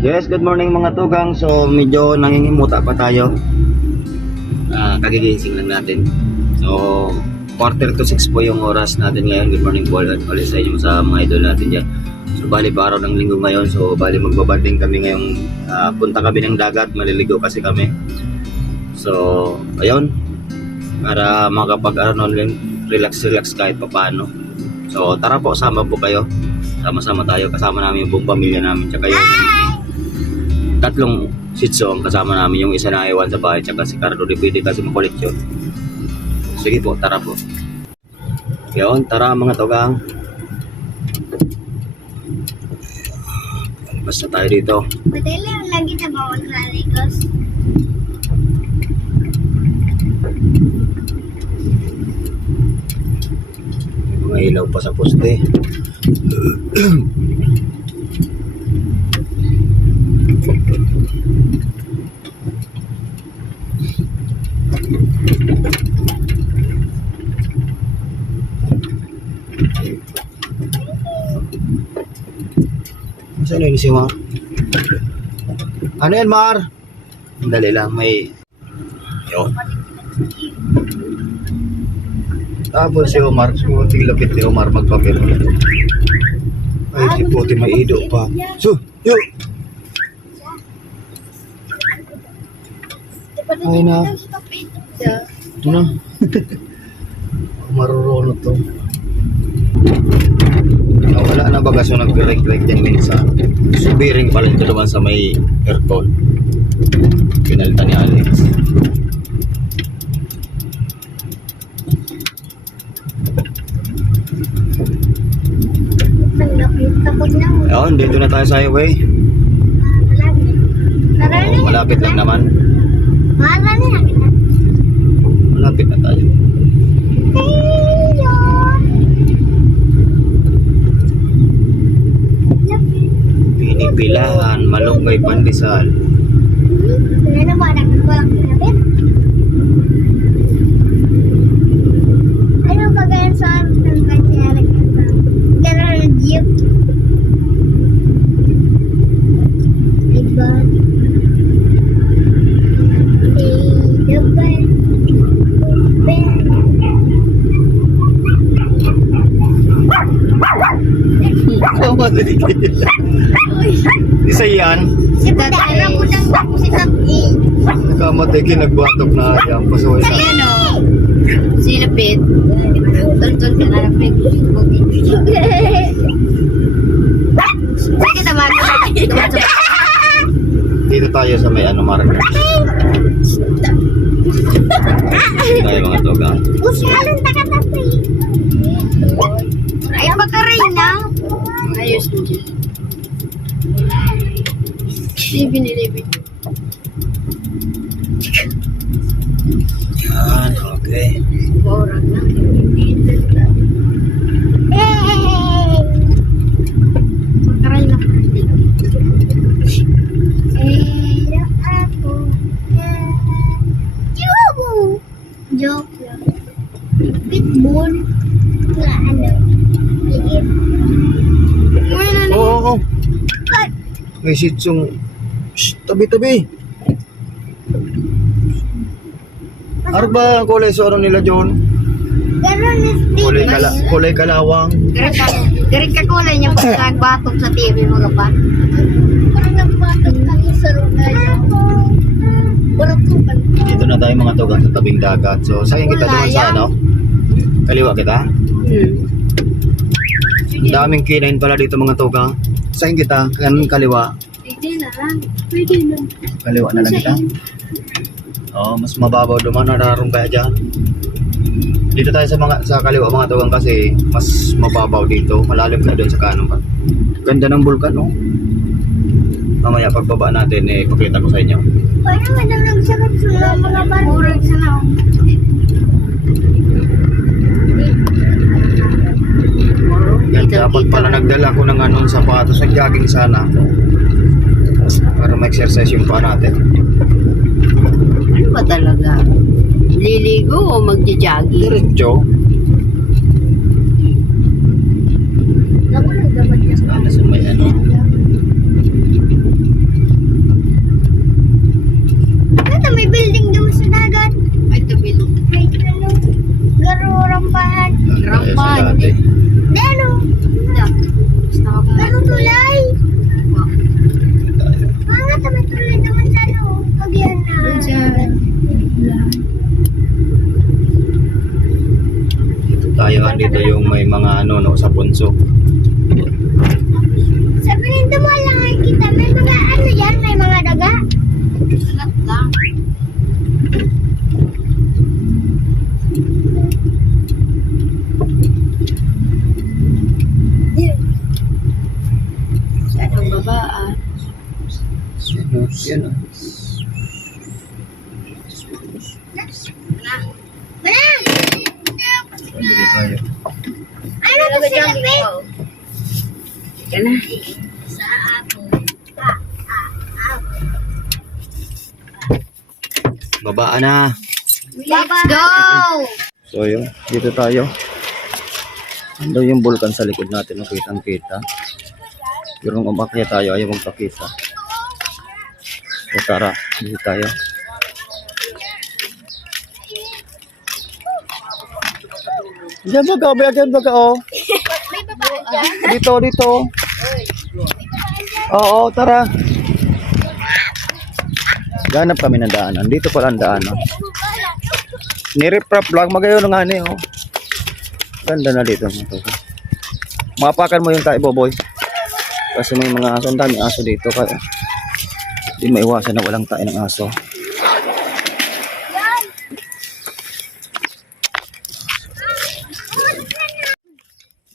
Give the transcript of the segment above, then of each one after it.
Yes, good morning mga tugang. So medyo nangingimuta pa tayo. Kagigising lang natin. So quarter to 6 po yung oras natin ngayon. Good morning po ulit sa inyo sa mga idol natin dyan. So bali pa araw ng linggo ngayon. So bali magbabanding kami ngayong punta kami ng dagat. Maliligo kasi kami. So ayun, para makapag relax kahit pa paano. So tara po, sama po kayo. Sama-sama tayo. Kasama namin yung buong pamilya namin. Tsaka yung tatlong sitso ang kasama namin, yung isa na iwan sa bahay, tsaka si Carlo Ripidi kasi makulit yun. Sige po, tara po. Yun, tara mga tugang. Basta tayo dito. Madali ang lagi na bawal sa Legos. Mga ilaw pa sa poste. Saan yun si Mar? Ano yan, Mar? Dali lang, may... Yun. Tapos si Omar, sumunting lapit ni Omar magpapir. Ay, si puti may ido pa. So, yun! Ay na. Ito na. Marurunod to. Wala na baga so nag-break din minsan. Subiring pala ito naman sa may aircon. Pinalta ni Alex. Ayun, dito na tayo sa highway. Malapit lang naman. Malapit na tayo. Pinipilahan, Malunggay, Pandesal. Ano ba? Nagkulang pinapit? Ano ba ganyan sa ng kanyari ka? Gano'n ang jeep. Iba. Isa yan. Si Tatay. Naputang ko si Tatay. Nakamatay nagbatok na yan. Pasuwi sa... Ayan o. Sinapit. Tol-tol ka na napit. Sige, tamarin. Dito tayo sa may ano, Mark. Dito tayo mga tugang. Usalan taga-Tatay. Ay, baka rin na. Ayos mo dyan. Libin. Yan, okay. Borag na. Karay na. Pero ako joke lang. Pitbull na ano. Liit. Oo. May sitsong... Shh, tabi-tabi. Ano ba ang kulay sa ano nila, John? Ganon is Kulay kalawang. Garit ka kulay niya pag nagbatok sa TV mga pa. parang nagpatag kami sa lugar. Walang tukal. Dito na tayo mga tugang sa tabing dagat. So, saan kita Wala doon sa yan. ano? Kaliwa kita? Ang daming kinain pala dito mga tugang. Saan kita? Kanan kaliwa? Pwede na lang. Pwede na. Kaliwa na lang kita? Oo, mas mababaw naman nararumbaya dyan. Dito tayo sa kaliwa mga tugang kasi mas mababaw dito. Malalim na doon sa kanan pa. Ganda ng bulkan, oh. Mamaya pagbaba natin, pakita ko sa inyo. Parang madang nagsagot sa mga barang. Murag sa na. Yan, dapat pala nagdala ko ng anong sapatos. Nag-jogging sana ako. Para ma-exercise yung paa natin. Ano ba talaga? Liligo o magja-jogging? Diretso. Naku, nagdaman niya sa Sana sa may ano. rampan. Tayo sa dati. Di ano? Ano tulay? Mga tamay tulay naman sa ano. Pagyan na. Dito tayo, dito yung may mga ano no, sa punso. Sabi nito mo lang ay kita. May mga ano yan? May mga daga. Salat lang. Saan ang babaan? Yan o. Manang! Dito tayo. Ano to sila, Pete? Yan na. Sa ako. Babaan na. Let's go! So yun, dito tayo. Ando yung bulkan sa likod natin, kitang kita. Pero nung umakyat tayo, ayaw magpakita. So tara, dito tayo. Diyan baga oh. May babaan dyan? Dito. Oo, tara. Ganap kami ng daanan. Dito pala ang daanan. Nirip-rap lang. Magayon nga ni, oh. Ganda na dito. Mapakan mo yung tayo, boy. Kasi may mga aso. Ang dami aso dito. Kaya hindi maiwasan na walang tayo ng aso.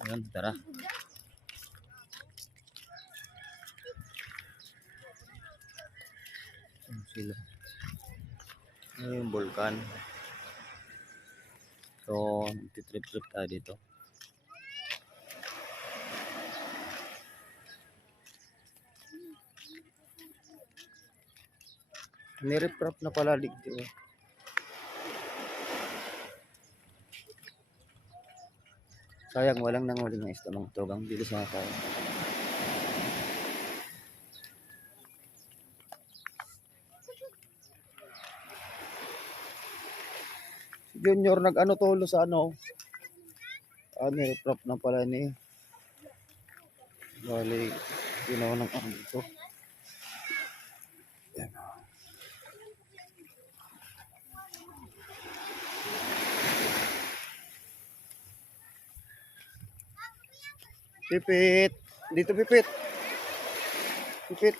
Ayan, tara. Ayan sila. Ayan yung vulkan. So, titrip-trip tayo dito. Nirip-rap na pala dito. Sayang walang nanguli ng isda mga tugang. Bilis na tayo. Junior nag-ano tolo sa ano. Nirip-rap na pala ni. Bali, ginawa ng ano dito. Yan. Pipit. Dito pipit. Pipit.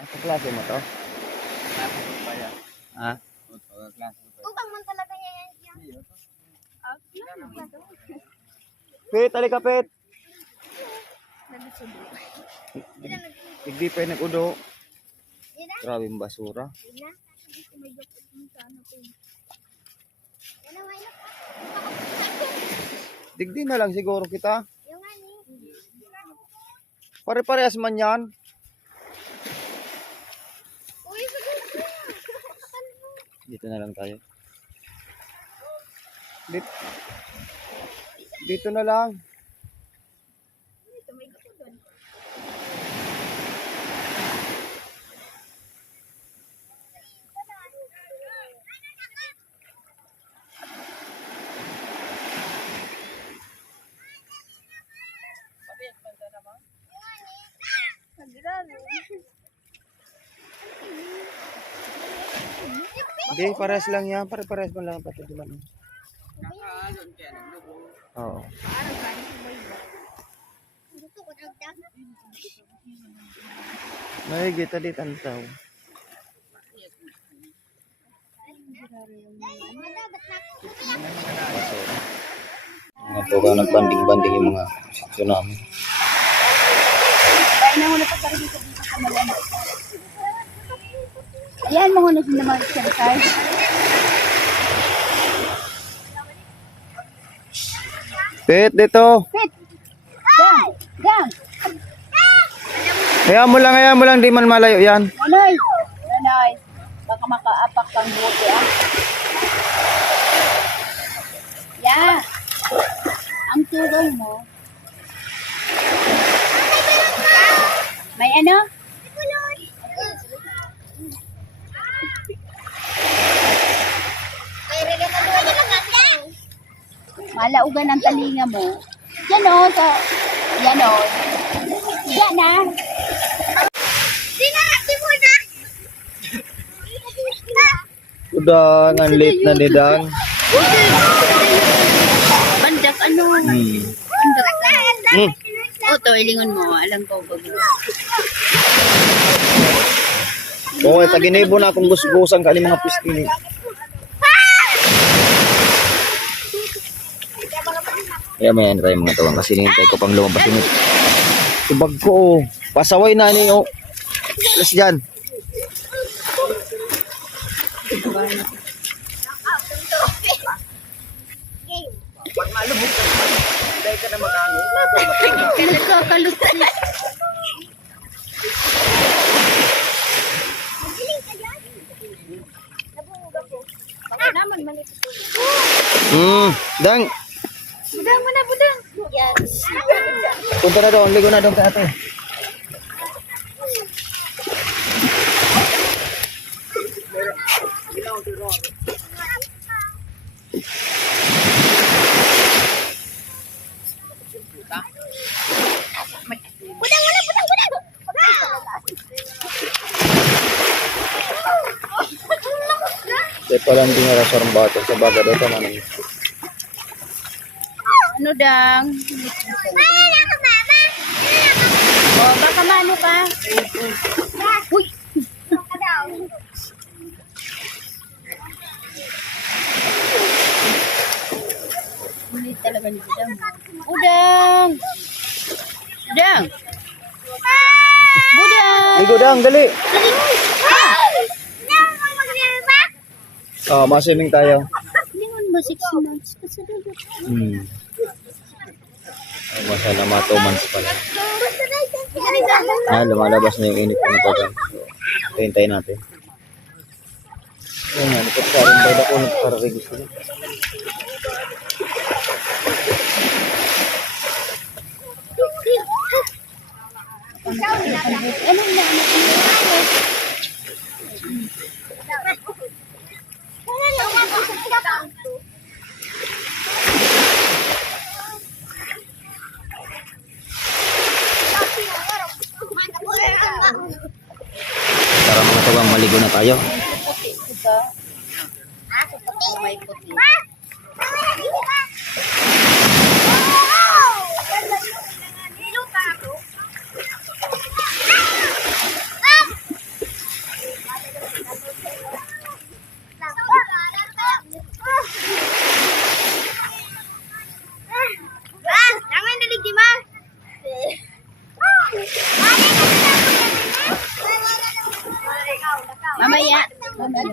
Ang klase mo to? Ha? Upang man talaga yan. Pit, alika Pit. Hindi pa yung nag-udo. Grabe yung basura. Digdi na lang siguro kita. Pare-parehas man yan. Dito na lang tayo. Dito na lang. Hindi, parehas lang yan. Pare-parehas man lang ang patutulan. Oo. May kita di tantaw. Mga tugang nagbanding-banding yung mga seksyon namin. Kaya na muna pa dito sa malaman. Ayan, mga naging naman siya, guys. Pit, dito. Pit! Diyan! Diyan! Hayaan mo lang, di man malayo yan. Nanay! Nanay! Baka makaapak kang buti, ah. Yeah! Ang tubo ilong mo. May ano? Malaugan ang talinga mo. Yan o, sa... Yan o. Yan na. Udang, ang late na ni Dang. Bandak ano? Bandak ka. O, to, ilingon mo. Alam ko ba? Oo, taginibo na akong gusgusan ka ni mga pistili. Kaya may yan tayo mga tawang kasi nintay ko pang lumabas yung tubag ko. Oh. Pasaway na ninyo. Alas dyan. Nagkakalutan. Dang. Budang mo na, budang. Yes. Punta na doon. Ligo na doon ka ate. Kaya pala hindi nga rasarang bato sa baga dito naman. Ano dang? O, baka mano ka. Uy! Hindi talaga ni Budang. Budang! Budang! Budang! Ligo Dang, dali. Maswimming tayo. Lingon mo 6 months. Kasalugot. Masala mga 2 months pala. Lumalabas na yung init ng pagkan. So, hintayin natin. Yan nga, likot sa rin. Bada ko nagpararigis ko. Anong na? Para mga tawang maligo na tayo. Ito. May puti. Mamaya. Mamaya.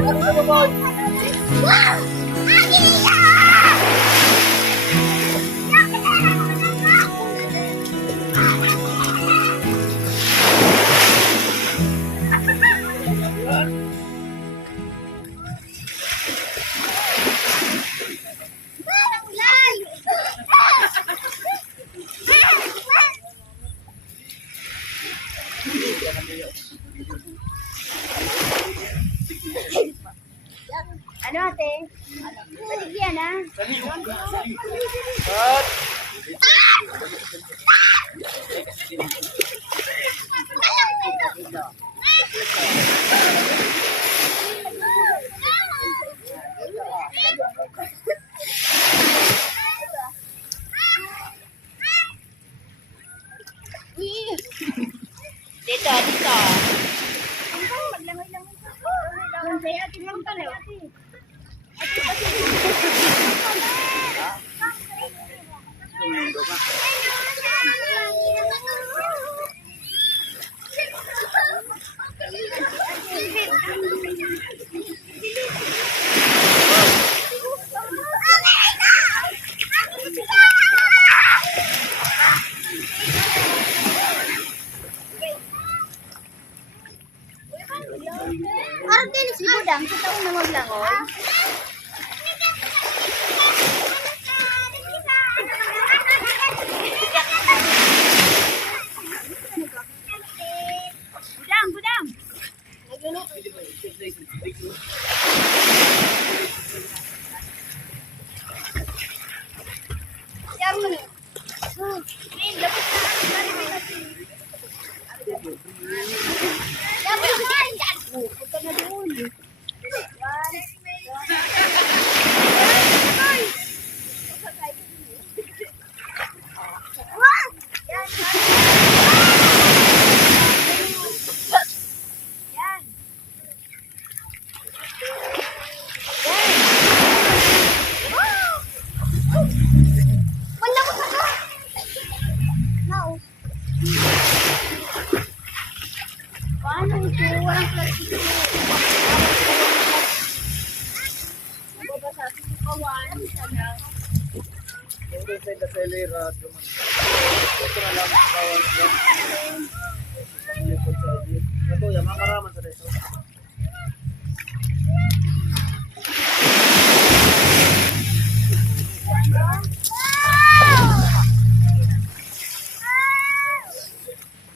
Wow! Agila! Ano ate? Paligyan ha? Dito, dito. Maglangoy-langoy. Kaya tingnan ka na. Parang dinis Si Budang, kita ko na maglangoy. Budang, Budang. Yaro mo na. Min, dapat na. Yaro mo na. Punta na doon. Wala ko sa Now. Paano ito? Walang plastic ito. Mababasa sa kawan. Sana.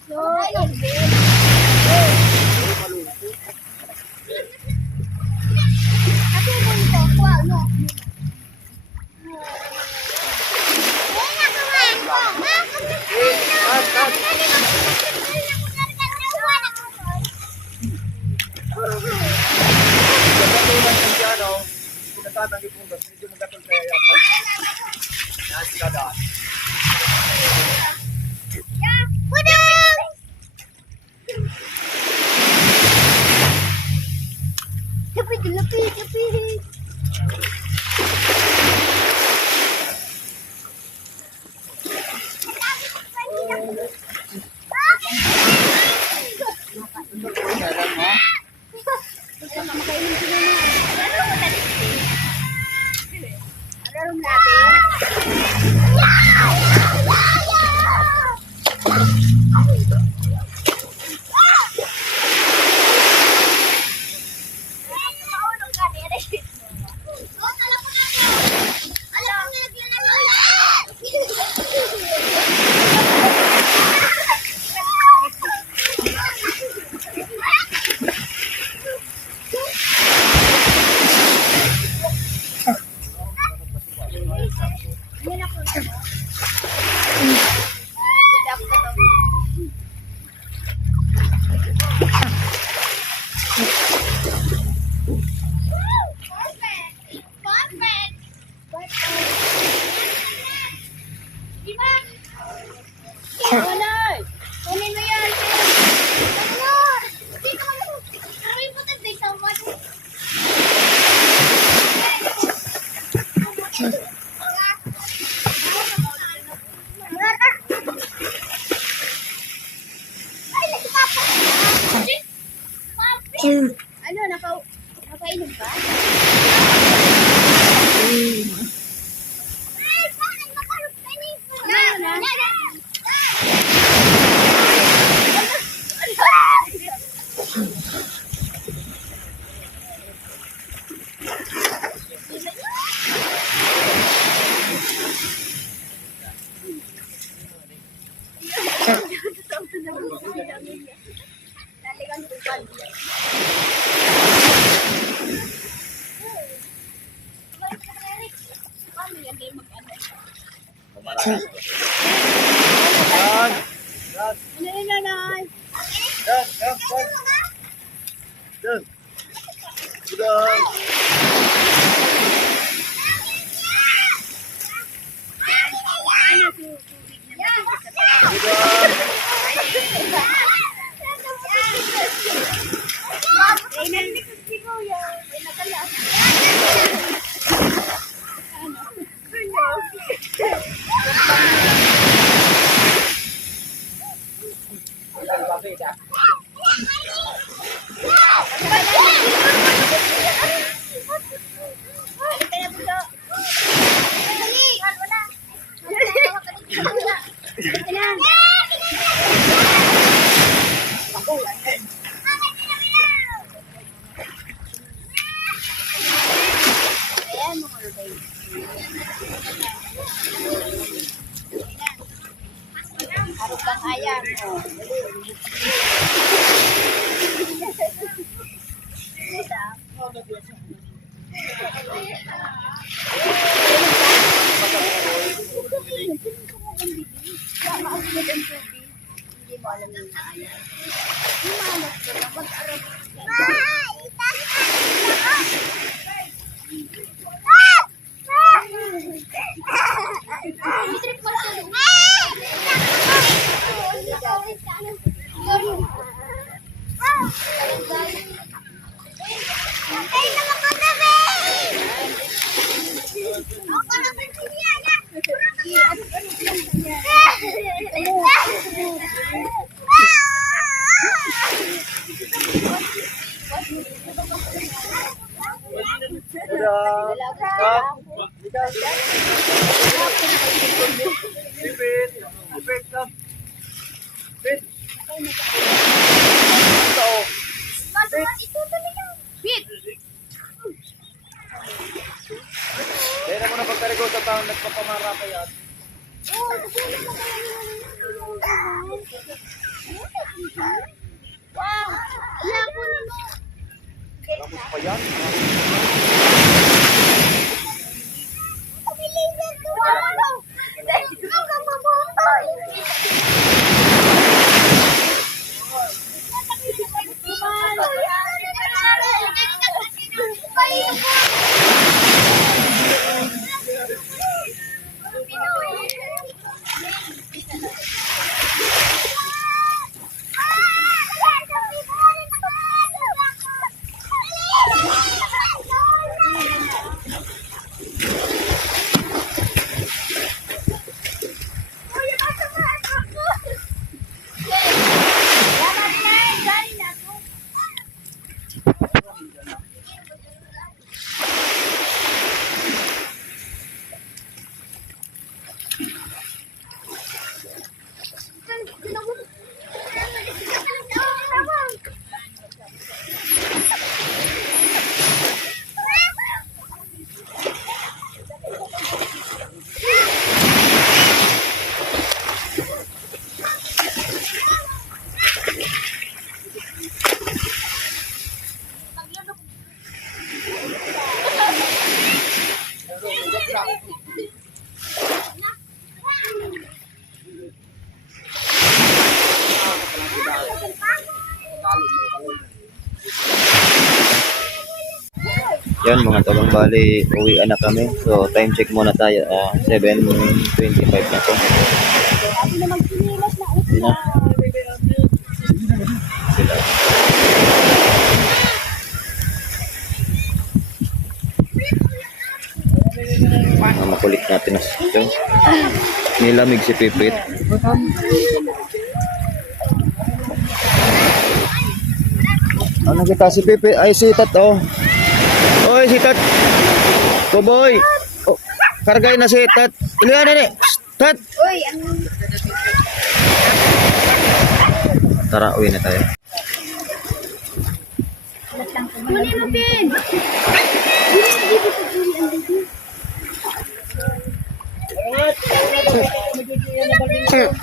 So, Kasi mo ito, kuha mo. Lapit, lapit, lapit. alarm natin. Ano, nakainom Harap kang ayan. Oh. Hindi mo alam yung ayan. Dahil na mo na pagkarigo sa taon, nagpapamara pa yan. Wow! Yakunin mo! Tapos pa yan. Pumilisan ko! Wow! Ang kamabuhay! Yan mga tabang, bali uwian na kami. So time check muna tayo, 7:25 na to. Ate na magpinilas na ulit. Yun na. Sila. Makulit natin na ito. Nilamig si Pipit. Ano kita si Pipit? Ay si Tat, oh. Oy, si Tat. Tuboy. Oh, kargay na si Tat. Ilihan na ni. Tat. Uy, ang... Tara, uwi na tayo. Kunin mo, Pin!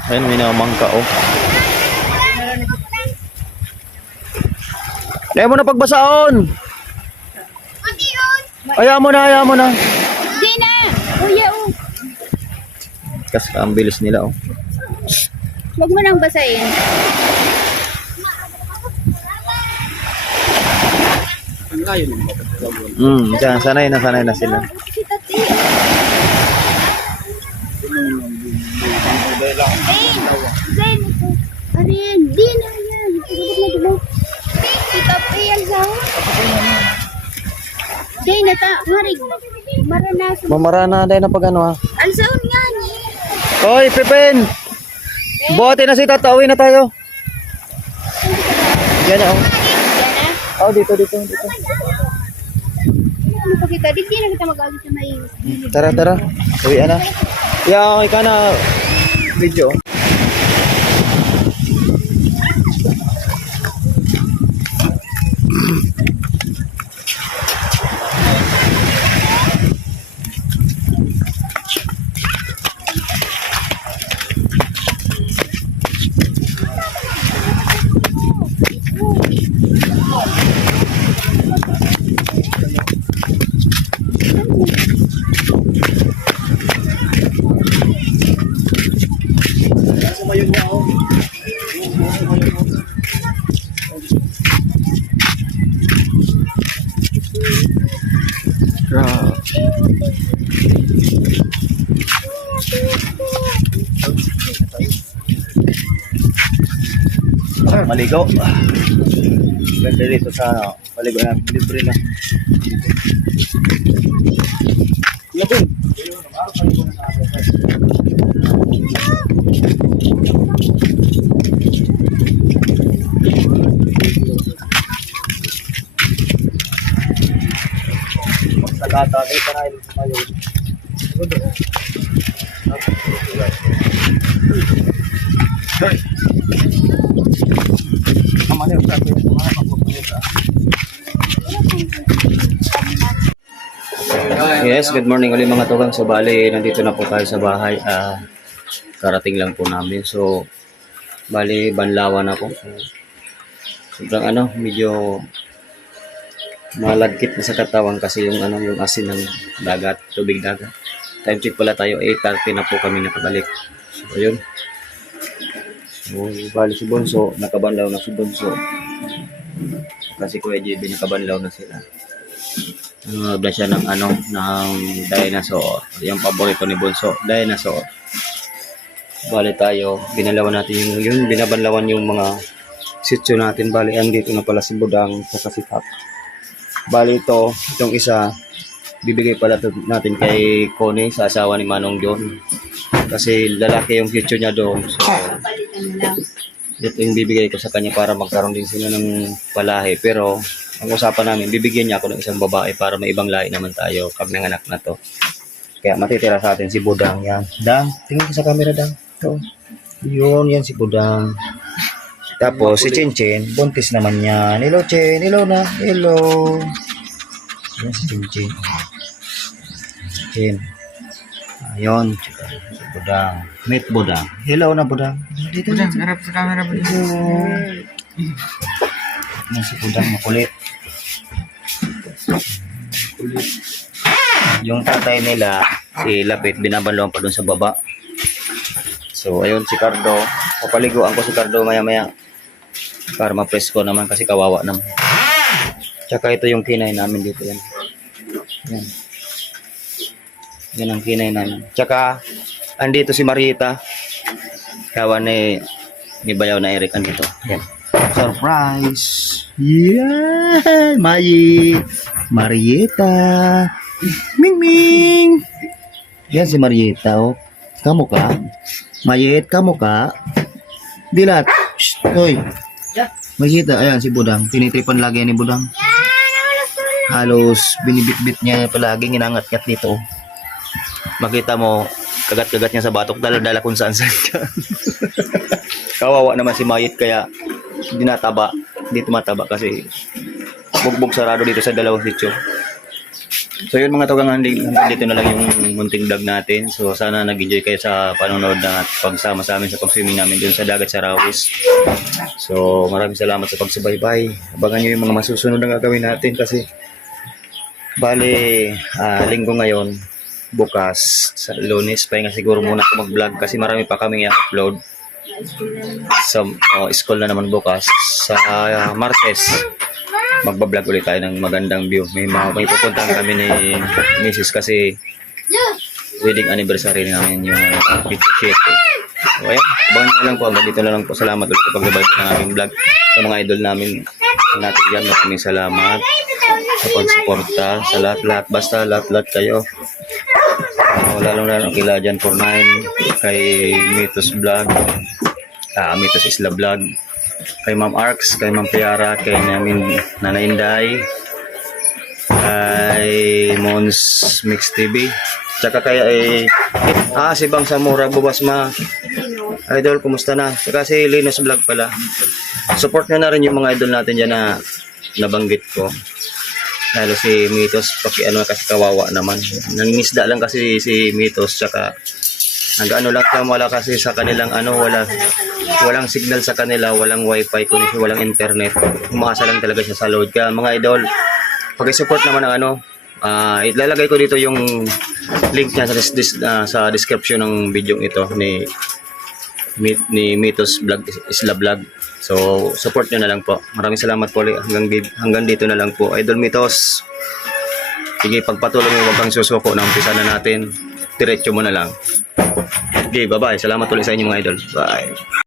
Ayun, may namangka, oh. Kaya mo na pagbasaon. Ate yun. Ayaw mo na, ayaw mo na. Di na. Kuya, oh. Kasi ang bilis nila, oh. Huwag mo nang basahin. Sanay na sila. Si Tati. Zain, ito. Arin, di na yan. Diba? Si Tati yan sa. Zain, nata. Marig. Maranasan. Mamarana dahil na pag ano, ha. Alsaon nga ni. Hoy, Pipin! Buhati na si Tata, uwi na tayo. Yan na, oh. Yan na. Oh, dito. Ano pa kita? Di na kita mag-agit sa may... Tara. Uwi na. Yeah, okay ka na. Video. Maligo. Ganda dito sa ano, maligo na libre lang. Labing. Magsalata kayo para ilog sa mayo. Yes, good morning ulit mga tugang. So bali, nandito na po tayo sa bahay. Karating lang po namin. So bali, banlawan na po. So, sobrang ano, medyo malagkit na sa katawan kasi yung ano, yung asin ng dagat, tubig dagat. Time check pala tayo, 8:30 na po kami nakabalik. So ayun. So bali si Bonso, nakabanlaw na si Bonso. Kasi Kuya JB nakabanlaw na sila. Nanonood na siya ng ano, ng dinosaur. Yung paborito ni Bonso, dinosaur. Bali tayo, binalawan natin yung binabanlawan yung mga sityo natin. Bali, andito na pala si Budang sa Kasipat. Bali itong isa, bibigay pala natin kay Connie sa asawa ni Manong John. Kasi lalaki yung sityo niya doon. So, Palitan mo lang. ito yung bibigay ko sa kanya para magkaroon din sila ng palahi. Pero, ang usapan namin, bibigyan niya ako ng isang babae para may ibang lahi naman tayo pag nanganak na to. Kaya matitira sa atin si Budang. Yan. Dang, tingin ka sa camera, Dang. Ito. Yun, yan si Budang. Tapos si Chinchin, buntis naman yan. Hello, Chin. Hello na. Hello. Yan si Chinchin. Chin. Ayun. Si Budang. Meet Budang. Hello na, Budang. Dito, Budang, harap sa camera, Budang. Yan si Budang, makulit. Yung tatay nila, si Lapit, binabanlawan pa dun sa baba. So, ayun si Cardo. Papaliguan ko si Cardo maya-maya. Para ma-presko naman kasi kawawa naman. Tsaka ito yung kinay namin dito. Yan. Yan. Yan ang kinay namin. Tsaka, andito si Marieta. Kawan ni Bayaw na Eric. Andito. Yan. Surprise! Yeah! Marieta! Ming Ming! Yan si Marieta, oh. Kamu ka? Mayet, kamu ka? Dilat! Shh! Hoy! Marieta, ayan si Budang. Tinitripan lagi ni Budang. Halos binibit-bit niya palagi. Ginangat-ngat dito. Makita mo, kagat-kagat niya sa batok. Dala-dala kung saan-saan siya. Kawawa naman si Mayet kaya hindi nataba. Hindi tumataba kasi bugbog sarado dito sa dalawang sityo. So yun mga tugang, hanggang dito na lang yung munting vlog natin. So sana nag-enjoy kayo sa panonood na pagsama sa amin sa pag-swimming namin dun sa dagat sa Rawis. So maraming salamat sa pagsubaybay. Abangan nyo yung mga masusunod na gagawin natin kasi bali linggo ngayon, bukas sa Lunes pahinga siguro muna ako mag-vlog kasi marami pa kaming i-upload sa school na naman bukas. Sa Martes magbablog ulit tayo ng magandang view. May pupuntahan kami ni Mrs. kasi wedding anniversary namin yung pizza shit. So ayan, abangan nyo lang po. Hanggang dito na lang po. Salamat ulit sa pagbabalik ng aming vlog sa mga idol namin natin dyan. Maraming salamat sa pagsuporta sa lahat-lahat. Basta lahat-lahat kayo. Lalong-lalong kila Jan 49, kay Mitos Vlog, Mitos Isla Vlog, kay Ma'am Arx, kay Ma'am Piara, kay namin Nana Inday, kay Mons Mix TV, tsaka kaya si Bang Samura Bubasma. Idol, kumusta na? Tsaka si Linus Vlog pala. Support nyo na rin yung mga idol natin dyan na nabanggit ko. Lalo si Mitos, kasi kawawa naman. Nangingisda lang kasi si Mitos, tsaka nag-ano lang siya, wala kasi sa kanilang walang signal sa kanila, walang wifi connection, walang internet. Umaasa lang talaga siya sa load. Kaya mga idol, pag-support naman ang ilalagay ko dito yung link niya sa description ng video ito ni Mitos Vlog Isla Vlog. So support nyo na lang po. Maraming salamat po ulit. Hanggang dito na lang po. Idol Mitos, sige, pagpatuloy mo, wag kang susuko na umpisa na natin. Diretso mo na lang. Okay, bye-bye. Salamat ulit sa inyo mga idol. Bye.